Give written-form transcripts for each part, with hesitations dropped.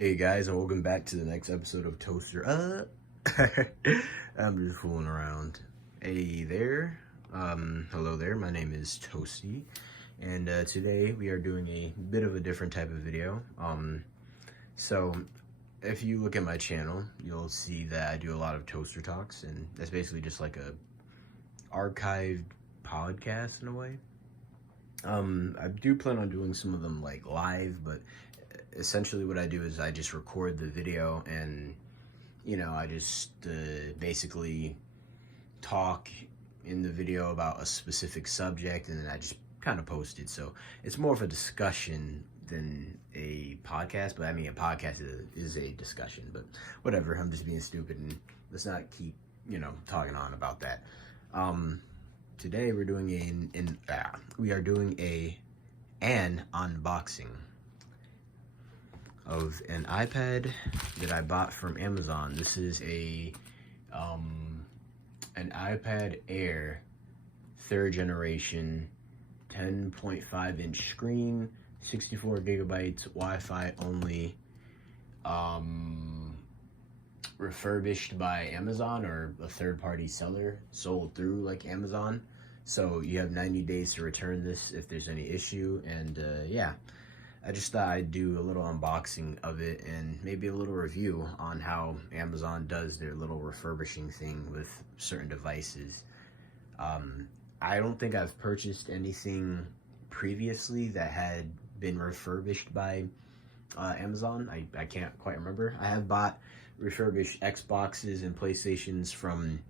Hey guys, and welcome back to the next episode of Toaster I'm just fooling around. Hey there. Hello there. My name is Toasty, and today we are doing a bit of a different type of video. So if you look at my channel, you'll see that I do a lot of toaster talks, and that's basically just like a archived podcast in a way. I do plan on doing some of them like live, but essentially what I do is I just record the video and I just basically talk in the video about a specific subject, and then I just kind of post it. So it's more of a discussion than a podcast, but I mean a podcast is a discussion, but whatever. I'm just being stupid, and let's not keep talking on about that. Today we're doing an unboxing of an iPad that I bought from Amazon. This is an iPad Air 3rd generation, 10.5 inch screen, 64 gigabytes, Wi-Fi only, refurbished by Amazon or a third-party seller, sold through like Amazon. So you have 90 days to return this if there's any issue. And yeah, I just thought I'd do a little unboxing of it and maybe a little review on how Amazon does their little refurbishing thing with certain devices. I don't think I've purchased anything previously that had been refurbished by Amazon. I can't quite remember. I have bought refurbished Xboxes and PlayStations from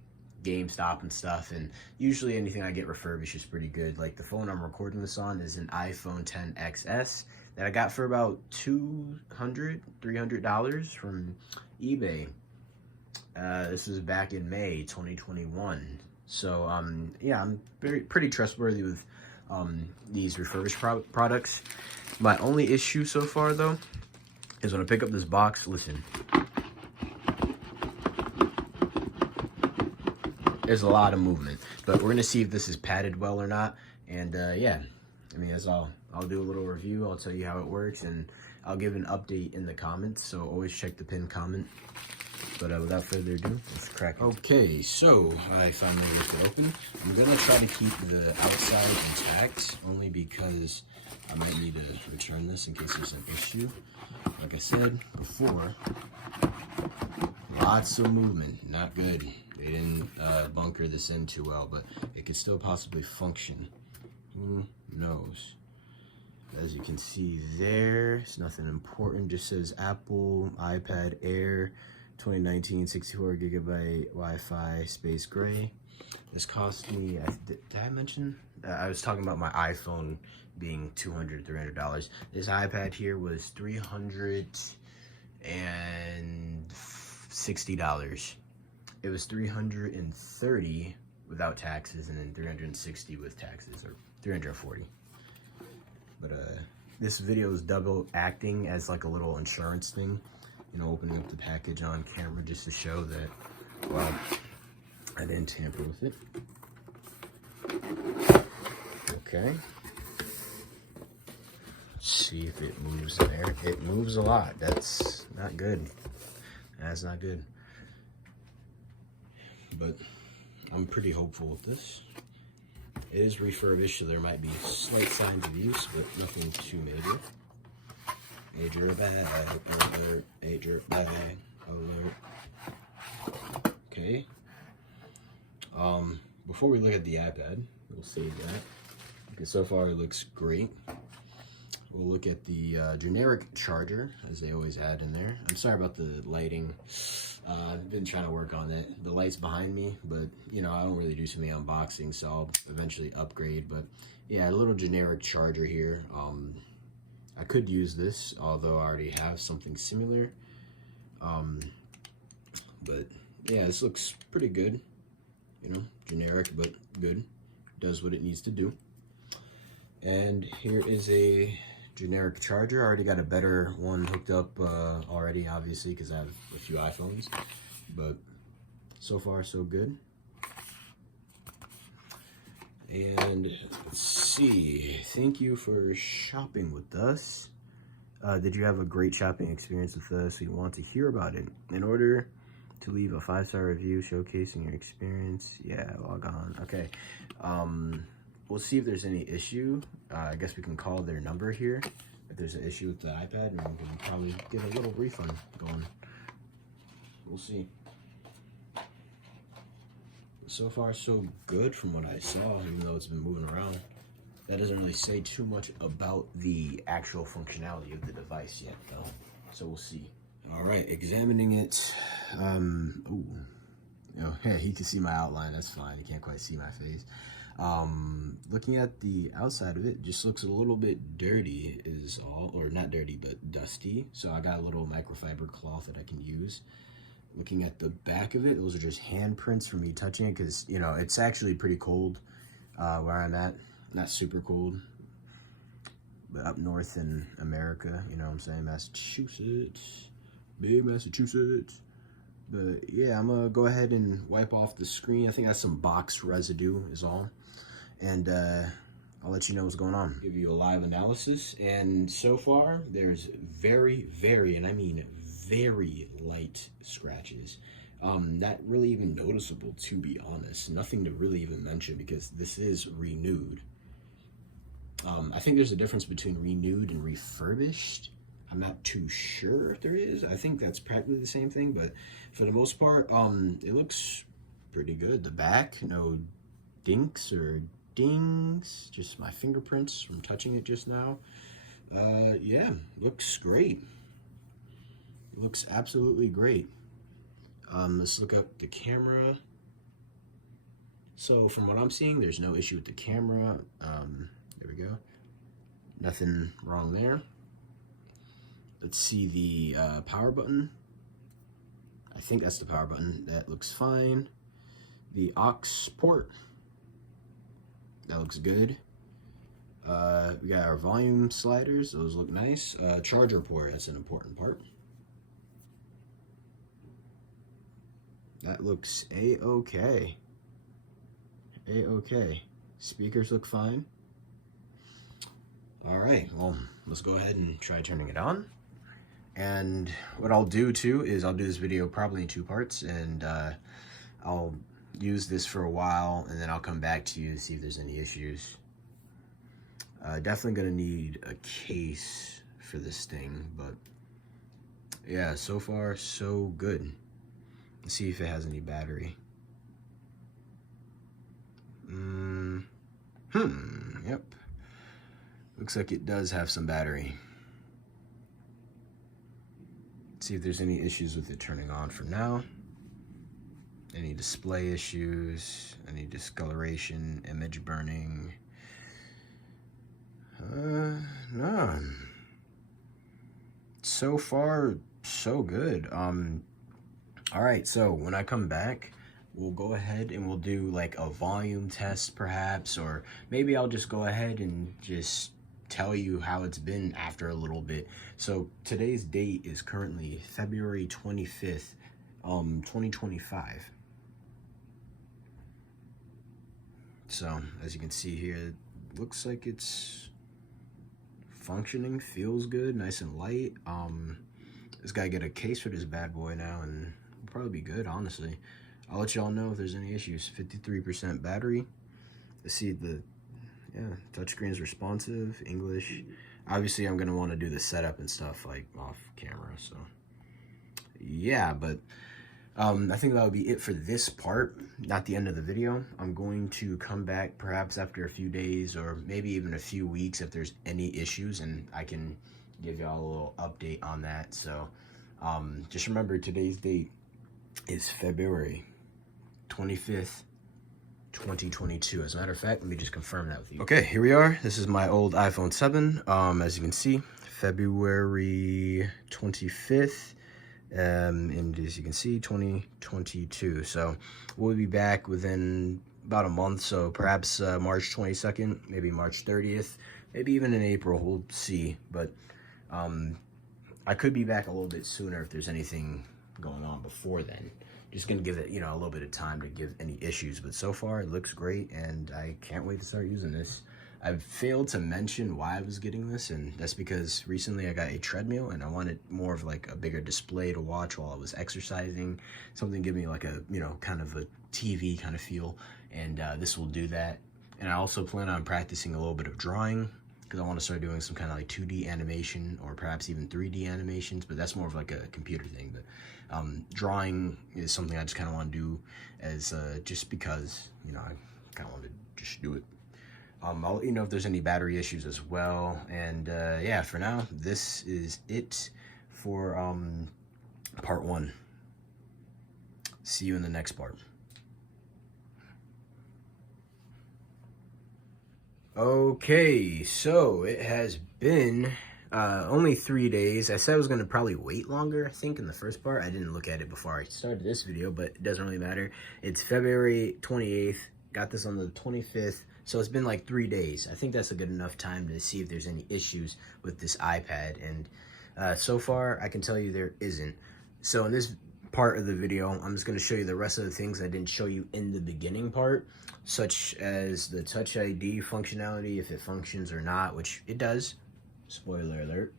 GameStop and stuff, and usually anything I get refurbished is pretty good. Like the phone I'm recording this on is an iPhone XS that I got for about $300 from eBay. This was back in May 2021. So yeah, I'm pretty trustworthy with these refurbished products. My only issue so far though is when I pick up this box, listen, there's a lot of movement, but we're gonna see if this is padded well or not. And yeah, I mean, that's all. I'll do a little review, I'll tell you how it works, and I'll give an update in the comments, so always check the pinned comment. But without further ado, let's crack it. Okay, so I finally was open. I'm gonna try to keep the outside intact, only because I might need to return this in case there's an issue. Like I said before, lots of movement, not good. They didn't bunker this in too well, but it could still possibly function. Who knows? As you can see there, it's nothing important. Just says Apple iPad Air 2019 64 gigabyte Wi-Fi space gray. This cost me, did I mention? I was talking about my iPhone being $200, $300. This iPad here was $360. It was $330 without taxes, and then $360 with taxes, or $340. But this video is double acting as like a little insurance thing, opening up the package on camera just to show that, well, I didn't tamper with it. Okay. Let's see if it moves in there. It moves a lot. That's not good. That's not good. But I'm pretty hopeful with this. It is refurbished, so there might be slight signs of use, but nothing too major. Major bag alert, major bag alert. Okay. Before we look at the iPad, we'll save that, because so far it looks great. We'll look at the generic charger, as they always add in there. I'm sorry about the lighting. I've been trying to work on it. The light's behind me, but I don't really do so many unboxings, so I'll eventually upgrade. But yeah, a little generic charger here. I could use this, although I already have something similar. But yeah, this looks pretty good. Generic but good. Does what it needs to do. And here is a generic charger. I already got a better one hooked up already, obviously, because I have a few iPhones. But so far, so good. And let's see. Thank you for shopping with us. Did you have a great shopping experience with us? We want to hear about it. In order to leave a 5-star review showcasing your experience, yeah, log on. Okay. We'll see if there's any issue. I guess we can call their number here. If there's an issue with the iPad, and we can probably get a little refund going. We'll see. So far, so good from what I saw, even though it's been moving around. That doesn't really say too much about the actual functionality of the device yet, though. So we'll see. All right, examining it. Ooh. Oh, hey, he can see my outline. That's fine. He can't quite see my face. Looking at the outside of it, just looks a little bit dirty is all, or not dirty, but dusty. So I got a little microfiber cloth that I can use. Looking at the back of it, those are just handprints from me touching it, because, you know, it's actually pretty cold where I'm at. Not super cold, but up north in America, you know what I'm saying, Massachusetts, big Massachusetts. But yeah, I'm gonna go ahead and wipe off the screen. I think that's some box residue is all. And I'll let you know what's going on. Give you a live analysis. And so far, there's very, and I mean very light scratches. Not really even noticeable, to be honest. Nothing to really even mention, because this is renewed. I think there's a difference between renewed and refurbished. I'm not too sure if there is. I think that's practically the same thing, but for the most part, it looks pretty good. The back, no dinks or dings, just my fingerprints from touching it just now. Yeah, looks great. Looks absolutely great. Let's look up the camera. So from what I'm seeing, there's no issue with the camera. There we go. Nothing wrong there. Let's see the power button. I think that's the power button. That looks fine. The aux port. That looks good. We got our volume sliders. Those look nice. Charger port. That's an important part. That looks a-okay. A-okay. Speakers look fine. All right, well, let's go ahead and try turning it on. And what I'll do too is I'll do this video probably in 2 parts, and I'll use this for a while, and then I'll come back to you to see if there's any issues. Definitely gonna need a case for this thing, but yeah, so far so good. Let's see if it has any battery. Yep. Looks like it does have some battery. Let's see if there's any issues with it turning on for now. Any display issues, any discoloration, image burning. None. So far, so good. All right, so when I come back, we'll go ahead and we'll do like a volume test perhaps, or maybe I'll just go ahead and just tell you how it's been after a little bit. So today's date is currently February 25th, 2025. So as you can see here, it looks like it's functioning, feels good, nice and light. Just gotta get a case for this bad boy now, and it'll probably be good, honestly. I'll let y'all know if there's any issues. 53% battery. Let's see the, yeah, touchscreen is responsive, English. Obviously, I'm gonna want to do the setup and stuff like off camera. So, yeah, but I think that would be it for this part. Not the end of the video. I'm going to come back perhaps after a few days, or maybe even a few weeks if there's any issues, and I can give y'all a little update on that. So, just remember today's date is February 25th, 2022. As a matter of fact, let me just confirm that with you. Okay, here we are. This is my old iPhone 7. As you can see, February 25th, and as you can see, 2022. So we'll be back within about a month. So perhaps March 22nd, maybe March 30th, maybe even in April. We'll see. But I could be back a little bit sooner if there's anything going on before then. Just gonna give it, you know, a little bit of time to give any issues, but so far it looks great, and I can't wait to start using this. I failed to mention why I was getting this, and that's because recently I got a treadmill and I wanted more of like a bigger display to watch while I was exercising, something to give me like a, you know, kind of a TV kind of feel, and this will do that. And I also plan on practicing a little bit of drawing because I want to start doing some kind of like 2D animation or perhaps even 3D animations, but that's more of like a computer thing. But drawing is something I just kind of want to do as just because, you know, I kind of want to just do it. I'll let you know if there's any battery issues as well. And yeah, for now, this is it for part 1. See you in the next part. Okay, so it has been only 3 days. I said I was going to probably wait longer, I think, in the first part. I didn't look at it before I started this video, but it doesn't really matter. It's February 28th. Got this on the 25th. So it's been like 3 days. I think that's a good enough time to see if there's any issues with this iPad. And so far, I can tell you there isn't. So in this part of the video, I'm just going to show you the rest of the things I didn't show you in the beginning part, such as the Touch ID functionality, if it functions or not, which it does. Spoiler alert.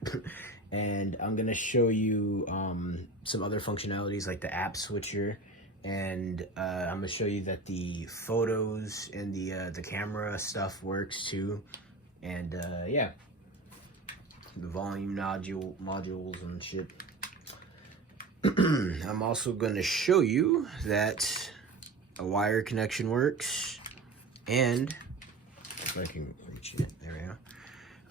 And I'm going to show you some other functionalities like the app switcher. And I'm gonna show you that the photos and the camera stuff works too, and yeah, the volume modules and shit. I'm also gonna show you that a wire connection works, and if I can reach it, there we go.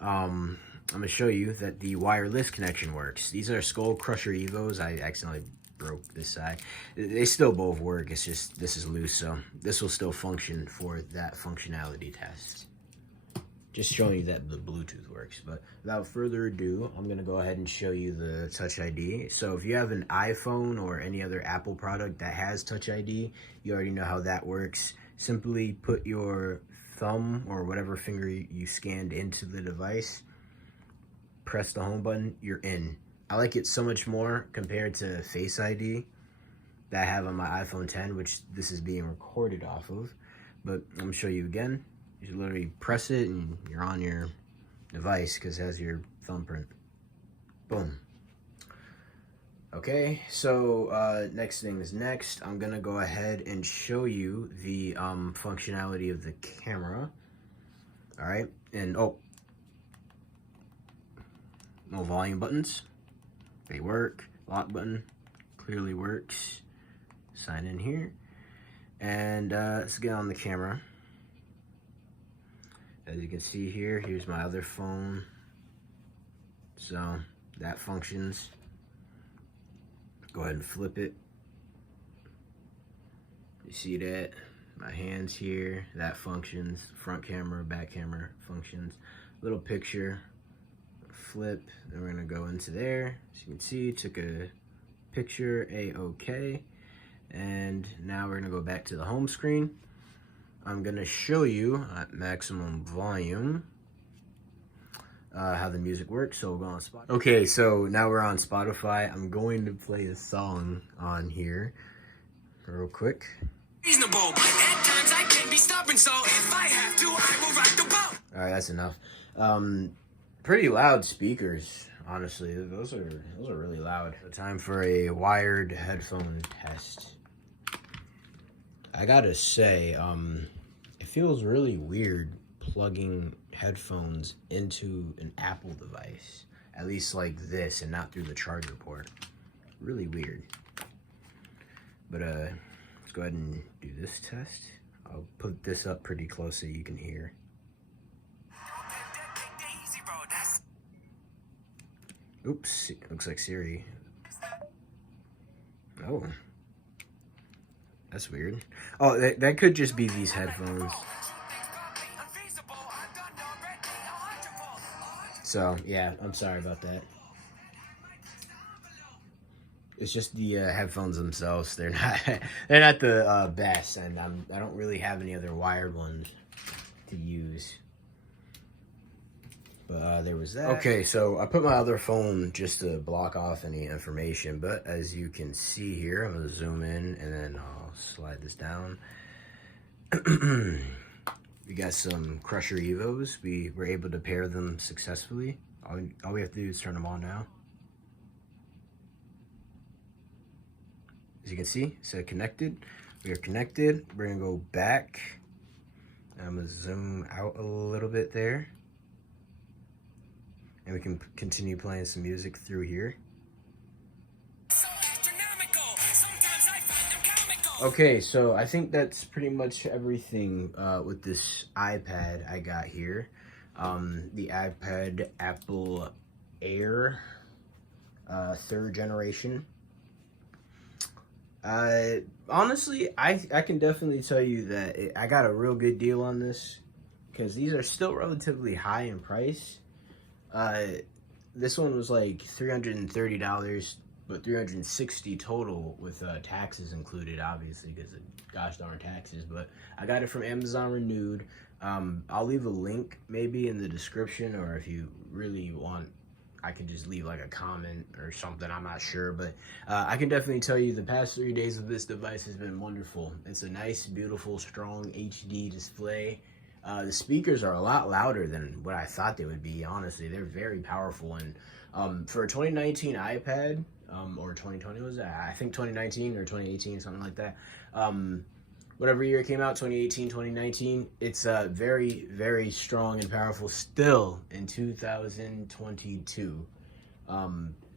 I'm gonna show you that the wireless connection works. These are Skull Crusher Evos. I accidentally broke this side. They still both work, it's just this is loose, so this will still function for that functionality test. Just showing you that the Bluetooth works. But without further ado, I'm gonna go ahead and show you the Touch ID. So if you have an iPhone or any other Apple product that has Touch ID, you already know how that works. Simply put your thumb or whatever finger you scanned into the device, press the home button, you're in. I like it so much more compared to Face ID that I have on my iPhone 10, which this is being recorded off of. But I'm gonna show you again. You literally press it and you're on your device because it has your thumbprint. Boom. Okay, so next thing is next. I'm gonna go ahead and show you the functionality of the camera. All right, and oh, no volume buttons. They work. Lock button clearly works. Sign in here. And let's get on the camera. As you can see here, here's my other phone. So that functions. Go ahead and flip it. You see that? My hands here, that functions. Front camera, back camera functions. Little picture. Flip, then we're gonna go into there. As you can see, took a picture, A-OK. And now we're gonna go back to the home screen. I'm gonna show you at maximum volume how the music works. So we'll go on Spotify. Okay, so now we're on Spotify. I'm going to play a song on here real quick. Reasonable, but at times I can be stubborn, so if I have to, I will rock the boat. All right, that's enough. Pretty loud speakers, honestly. Those are really loud. Time for a wired headphone test. I gotta say, it feels really weird plugging headphones into an Apple device, at least like this, and not through the charger port. Really weird. But let's go ahead and do this test. I'll put this up pretty close so you can hear. Oops, looks like Siri. Oh. That's weird. Oh, that could just be these headphones. So, yeah, I'm sorry about that. It's just the headphones themselves. They're not the best, and I don't really have any other wired ones to use. But there was that. Okay, so I put my other phone just to block off any information, but as you can see here, I'm gonna zoom in and then I'll slide this down. We got some Crusher Evos. We were able to pair them successfully. All we have to do is turn them on now. As you can see, it said connected. We are connected. We're gonna go back. I'm gonna zoom out a little bit there. And we can continue playing some music through here. Okay, so I think that's pretty much everything with this iPad I got here. The iPad Apple Air 3rd generation. Honestly, I can definitely tell you that I got a real good deal on this because these are still relatively high in price. This one was like $330, but $360 total with taxes included, obviously, because of gosh darn taxes. But I got it from Amazon Renewed. I'll leave a link maybe in the description, or if you really want, I can just leave like a comment or something. I'm not sure, but I can definitely tell you the past 3 days of this device has been wonderful. It's a nice, beautiful, strong HD display. The speakers are a lot louder than what I thought they would be. Honestly, they're very powerful, and for a 2019 iPad, or 2020 was that? I think 2019 or 2018, something like that. Whatever year it came out, 2018, 2019, it's very, very strong and powerful still in 2022.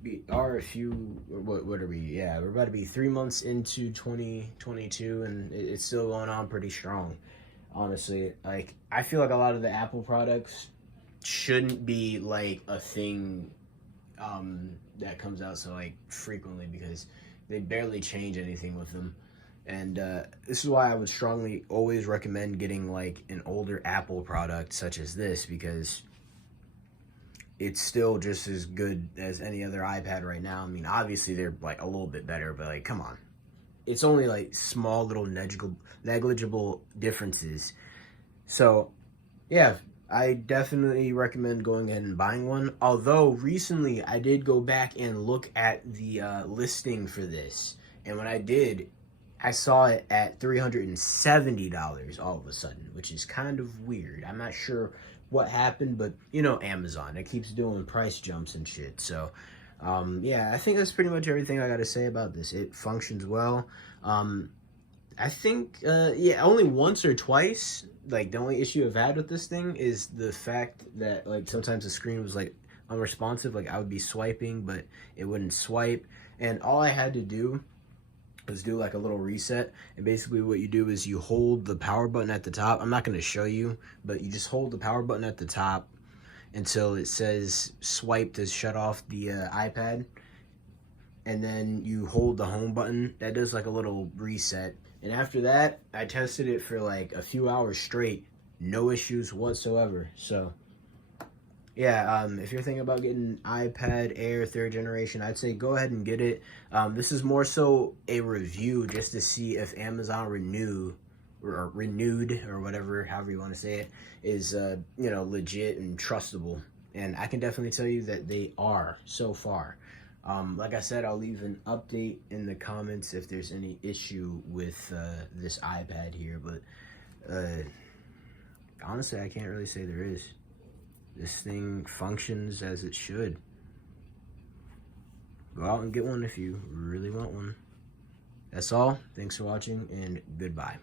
We are a few, what are we? Yeah, we're about to be 3 months into 2022, and it's still going on pretty strong. Honestly, like, I feel like a lot of the Apple products shouldn't be like a thing that comes out so like frequently, because they barely change anything with them. And this is why I would strongly always recommend getting like an older Apple product such as this, because it's still just as good as any other iPad right now. I mean, obviously they're like a little bit better, but like, come on. It's only like small little negligible differences. So yeah, I definitely recommend going ahead and buying one. Although recently I did go back and look at the listing for this, and when I did, I saw it at $370 all of a sudden, which is kind of weird. I'm not sure what happened, but you know, Amazon, it keeps doing price jumps and shit. So yeah, I think that's pretty much everything I got to say about this. It functions well. I think, yeah, only once or twice, like, the only issue I've had with this thing is the fact that, like, sometimes the screen was, like, unresponsive. Like, I would be swiping, but it wouldn't swipe. And all I had to do was do, like, a little reset. And basically what you do is you hold the power button at the top. I'm not going to show you, but you just hold the power button at the top until it says swipe to shut off the iPad. And then you hold the home button. That does like a little reset. And after that, I tested it for like a few hours straight. No issues whatsoever. So yeah, if you're thinking about getting iPad Air 3rd generation, I'd say go ahead and get it. This is more so a review just to see if Amazon Renewed or whatever, however you want to say it, is you know, legit and trustable. And I can definitely tell you that they are so far. Like I said, I'll leave an update in the comments if there's any issue with this iPad here, but honestly, I can't really say there is. This thing functions as it should. Go out and get one if you really want one. That's all. Thanks for watching, and goodbye.